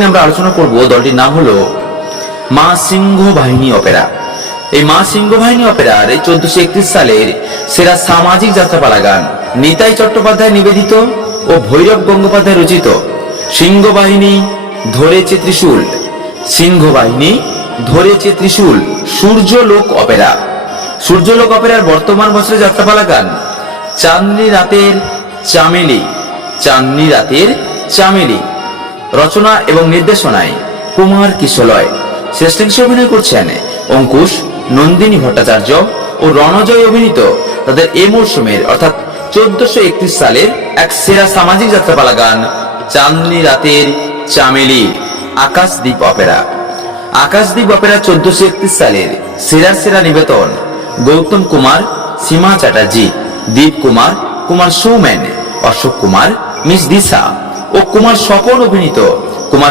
নিয়ে আমরা আলোচনা করব। দলটির নাম হলো মা সিংহ বাহিনী অপেরা। এই মা সিংহ বাহিনী অপেরার 1431 সালের সেরা সামাজিক যাত্রাপালা গান নিতাই চট্টোপাধ্যায় নিবেদিত ও ভৈরব গঙ্গোপাধ্যায় রচিত সিংহ বাহিনী ধরেছে ত্রিশূল, সিংহ বাহিনী ধরেছে ত্রিশূল সূর্যলোক অপেরা। সূর্যলোক অপেরার বর্তমান বছরের যাত্রাপালা গান চাঁদনি রাতের চামেলি। চাঁদনি রাতের চামেলি রচনা এবং নির্দেশনায় কুমার কিশলয়। শ্রেষ্ঠ অভিনয় করছেন অঙ্কুশ, নন্দিনী ভট্টাচার্য ও রণজয় অভিনীত তাদের এ মরশুমের অর্থাৎ 1431 সালের এক সেরা সামাজিক যাত্রাপালা গান চাঁদনি রাতের চামেলি আকাশদ্বীপ অপেরা। আকাশদ্বীপ অপেরা 1431 সালের সেরা নিবেদন গৌতম কুমার, সীমা চ্যাটার্জি, দীপ কুমার, কুমার সৌমেন, অশোক কুমার, মিস দিশা ও কুমার স্বপন অভিনীত কুমার